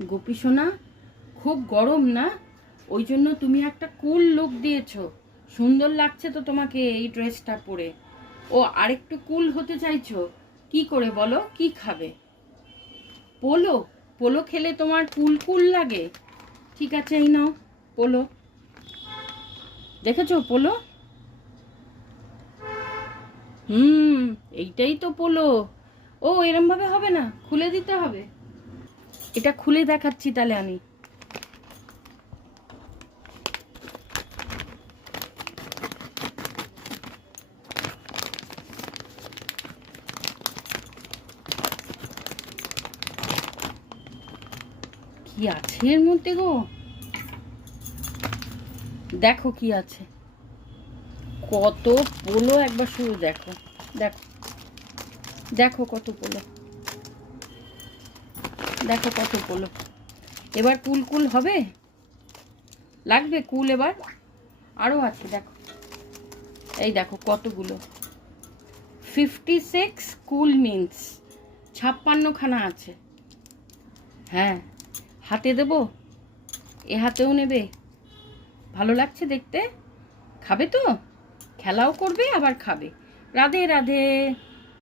গোপী সোনা, খুব গরম না, ওই জন্য তুমি একটা কুল লুক দিয়েছো। সুন্দর লাগছে তো তোমাকে এই ড্রেসটা পরে। ও আরেকটু কুল হতে চাইছো, কি করে বলো? কি খাবে? পোলো? পোলো খেলে তোমার কুল কুল লাগে? ঠিক আছে, এই নাও পোলো। দেখেছো পোলো? এইটাই তো পোলো। ও এরম ভাবে হবে না, খুলে দিতে হবে। এটা খুলে দেখাচ্ছি তাহলে আমি। কি আছে এর মধ্যে গো? দেখো কি আছে। কত পোলো একবার শুরু দেখো। দেখো, দেখো কত পোলো। দেখো কত পোলো। এবার কুল কুল হবে? লাগবে কুল এবার? আরো আছে দেখো। এই দেখো কতগুলো। 56 কুল মিন্স 56খানা আছে। হ্যাঁ, হাতে দেব, এ হাতেও নেবে। ভালো লাগছে দেখতে? খাবে তো? খেলাও করবে আবার খাবে। রাধে রাধে।